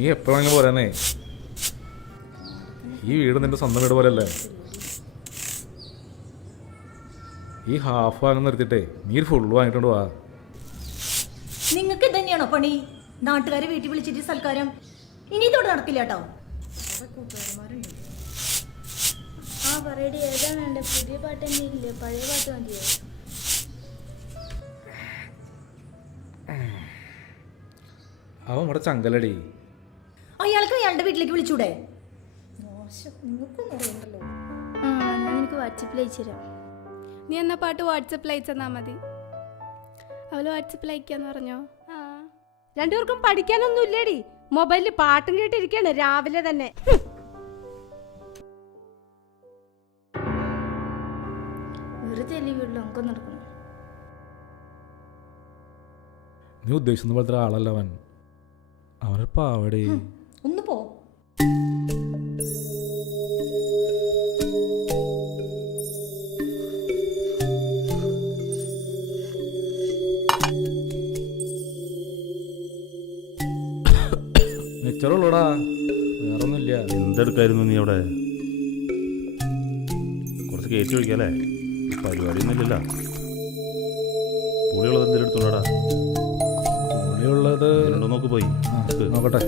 നീ എപ്പോഴെങ്കിലും പറയാനേ, ഈ വീട് നിന്റെ സ്വന്തം വീട് പോലെയല്ലേ. ഈ ഹാഫ് വാങ്ങി നിർത്തിയിട്ടേ നീ ഫുള്ള് വാങ്ങിക്കൊണ്ട് പോവാ. നിങ്ങൾക്ക് തന്നെയാണോ പണി? നാട്ടുകാരെ വീട്ടിൽ വിളിച്ചിട്ട് സൽക്കാരം ഇനി ഇതോടെ നടക്കില്ല കേട്ടോ. ആ പറയടി, ഏതാ വേണ്ട? പുതിയ പാട്ട് തന്നെ ഇല്ലേ? പഴയ പാട്ട് മതിയോ? അവൻ ഇവിടെ ചങ്കലടി. അയാൾക്ക് അയാളുടെ വീട്ടിലേക്ക് വിളിച്ചൂടെ? ഞാൻ എനിക്ക് വാട്സപ്പിൽ അയച്ചു തരാം. നീ എന്നാ പാട്ട് വാട്സപ്പിൽ അയച്ചെന്നാ മതി. അവള് വാട്സപ്പിൽ അയക്കാന്ന് പറഞ്ഞോ? രണ്ടുപേർക്കും പഠിക്കാനൊന്നും ഇല്ലേടി, മൊബൈലിൽ പാട്ടും കേട്ടിരിക്കാണ് രാവിലെ തന്നെ. വെറുതെ അല്ലേ വീട്ടിൽ നമുക്ക് നടക്കണം. നീ ഉദ്ദേശിക്കുന്ന പോലത്തെ ആളല്ല അവൻ. അവനൊരു പാവടേ. ഒന്ന് പോ. നെച്ചറുള്ളൂടാ, വേറൊന്നുമില്ല. എന്തെടുക്കായിരുന്നു നീ അവിടെ? കുറച്ച് കയറ്റി ഒഴിക്കല്ലേ, പരിപാടിയൊന്നും ഇല്ലല്ലോ. പുളിയുള്ളത് എന്തെങ്കിലും എടുത്തോടാ. പുളിയുള്ളത് നോക്ക് പോയി നോക്കട്ടെ.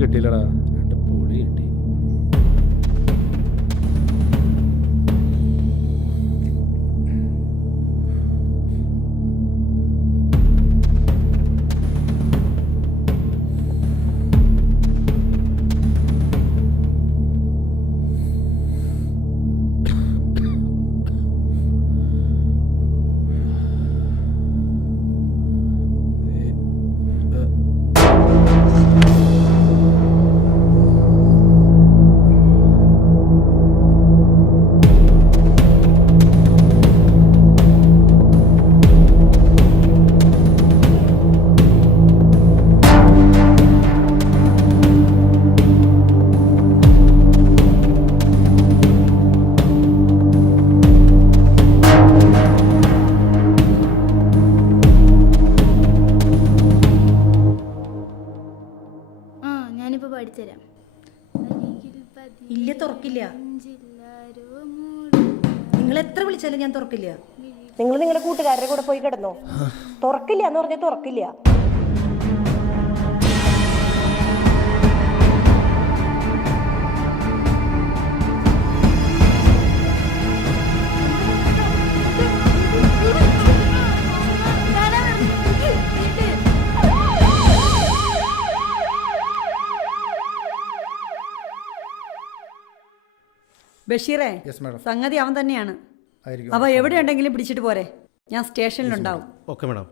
കിട്ടിയില്ലടാ, രണ്ട് പുളി കിട്ടി. ഞാനിപ്പോ പാടിത്തരാം. ഇല്ല, തുറക്കില്ല. നിങ്ങൾ എത്ര വിളിച്ചാലും ഞാൻ തുറക്കില്ല. നിങ്ങൾ നിങ്ങളുടെ കൂട്ടുകാരുടെ കൂടെ പോയി കിടന്നോ? തുറക്കില്ല എന്ന് പറഞ്ഞാൽ തുറക്കില്ല. ബഷീറേ, സംഗതി അവൻ തന്നെയാണ്. അവ എവിടെയുണ്ടെങ്കിലും പിടിച്ചിട്ട് പോരെ, ഞാൻ സ്റ്റേഷനിലുണ്ടാവും. Okay madam.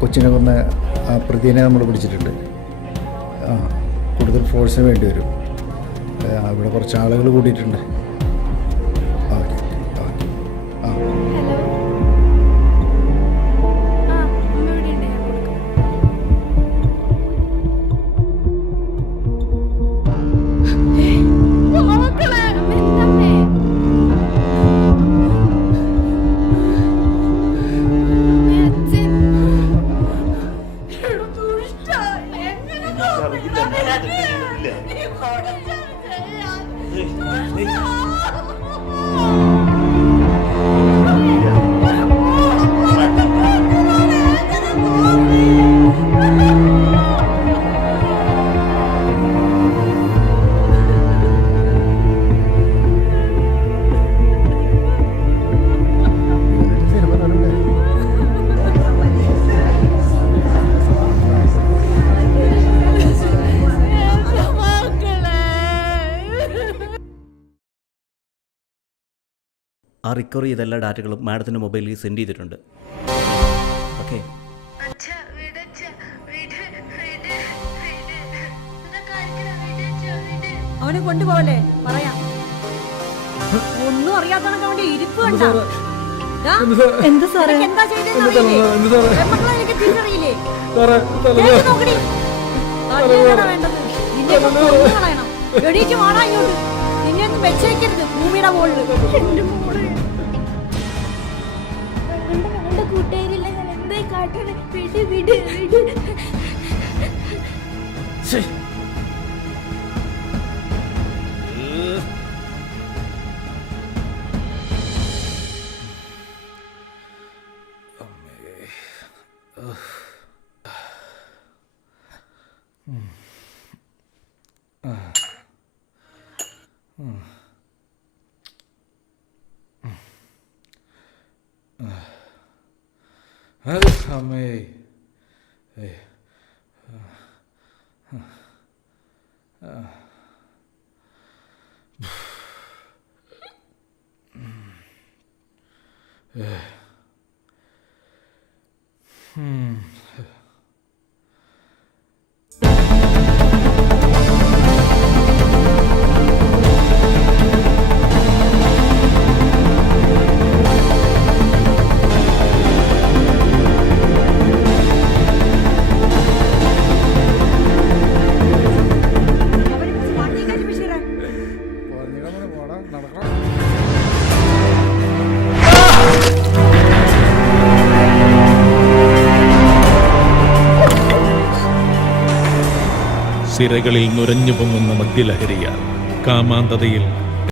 കൊച്ചിനെ കൊന്ന ആ പ്രതിനെ നമ്മൾ പിടിച്ചിട്ടുണ്ട്. കൂടുതൽ ഫോഴ്സിന് വേണ്ടി വരും. ഇവിടെ കുറച്ച് ആളുകൾ കൂടിയിട്ടുണ്ട്. ഓക്കെ ഓക്കെ ആ ഹലോ. ആ അമ്മ ഇവിടെ ഉണ്ട്, ഞാൻ കൊടുക്കാം. മക്കളെ, എന്തമ്മേ? അമ്മേ, അച്ഛൻ. സിനിമ കാണണ്ടേ? ആ റിക്കവർ ചെയ്ത എല്ലാ ഡാറ്റകളും മാഡത്തിൻ്റെ മൊബൈലിൽ സെൻഡ് ചെയ്തിട്ടുണ്ട്. ഓക്കെ. അവനെ കൊണ്ടുപോകല്ലേ പറയാം. ഒന്നും അറിയാത്തവനൊക്കെ അവന്റെ ഇരിപ്പ് കണ്ട. എന്ത് സാറേ? എന്താ ചെയ്തതെന്ന് എന്ത് അറിയില്ലേ? എന്ത് സാറേ? പെൺമക്കളെ എനിക്ക് തിരിച്ചറിയില്ലേ? സാറേ, കേട്ട് നോക്കടി. അറിയാനാണ് വേണ്ടത്. നിന്നെ ഇപ്പൊ കൊന്നു കളയണം. എണീറ്റ് വാടാ ഇങ്ങോട്ട്. നിന്നെ ഒന്നും വെച്ചേക്കരുത് ഭൂമിയുടെ മുകളിൽ. എന്റെ മോളെ. ഞങ്ങളുടെ കൂട്ടുകാരില്ല, ഞാൻ എന്തായി കാട്ടണേ? വിട് വിട് വിട്. അമ്മേ. വണ്ടി കയറ്റി ബഷീറേ. പോടാ, പോടാ, നടക്കണം. സിരകളിൽ നുരഞ്ഞു പൊങ്ങുന്ന മദ്യലഹരിയാൽ കാമാന്തതയിൽ